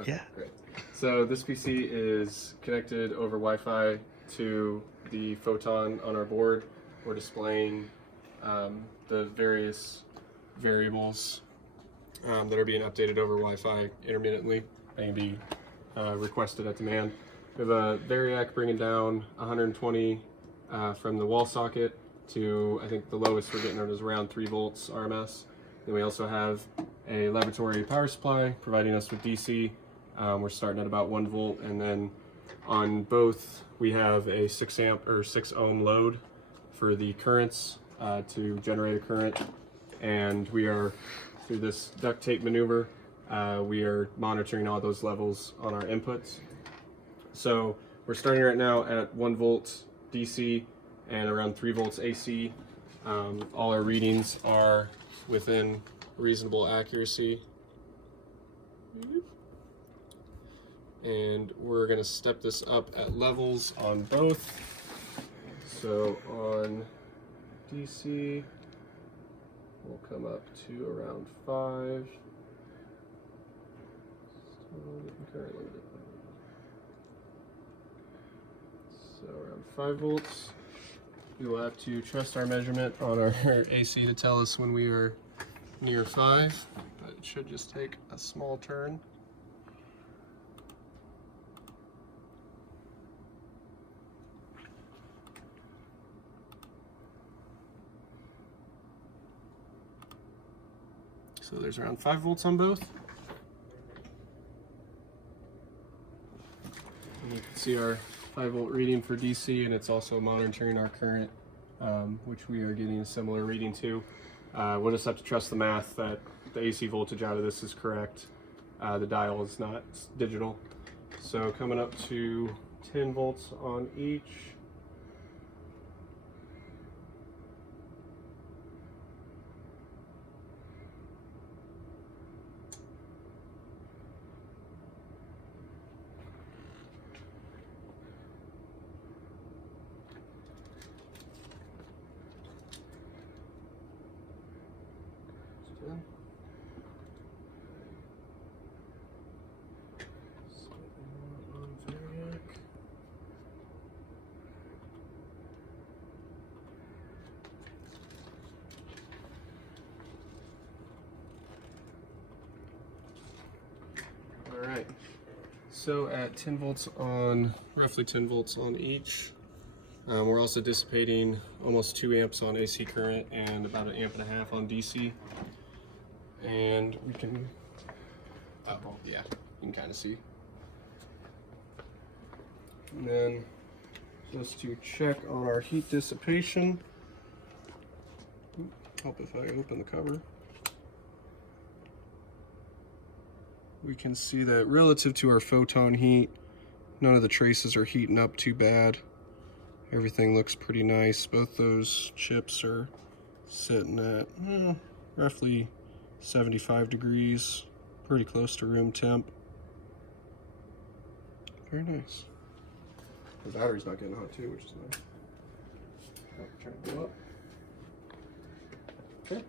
Okay, Yeah. great. So this PC is connected over Wi-Fi to the Photon on our board. We're displaying the various variables that are being updated over Wi-Fi intermittently. They can be requested at demand. We have a Variac bringing down 120 from the wall socket to, I think the lowest we're getting is around 3 volts RMS. Then we also have a laboratory power supply providing us with DC. We're starting at about 1 volt, and then on both we have a 6 amp or 6 ohm load for the currents to generate a current, and we are, through this duct tape maneuver, we are monitoring all those levels on our inputs. So we're starting right now at 1 volt DC and around 3 volts AC. All our readings are within reasonable accuracy. And we're going to step this up at levels on both. So on DC, we'll come up to around 5. So around 5 volts. We will have to trust our measurement on our AC to tell us when we are near 5, but it should just take a small turn. So there's around 5 volts on both. And you can see our 5 volt reading for DC, and it's also monitoring our current, which we are getting a similar reading to. We'll just have to trust the math that the AC voltage out of this is correct. The dial is not digital. So coming up to 10 volts on each. All right, so at 10 volts on, roughly 10 volts on each, we're also dissipating almost 2 amps on AC current and about 1.5 amps on DC. And we can, yeah, you can kind of see. And then just to check on our heat dissipation, help if I open the cover. We can see that relative to our photon heat, none of the traces are heating up too bad. Everything looks pretty nice. Both those chips are sitting at roughly 75 degrees, pretty close to room temp. Very nice. The battery's not getting hot too, which is nice. Trying to go up. Okay.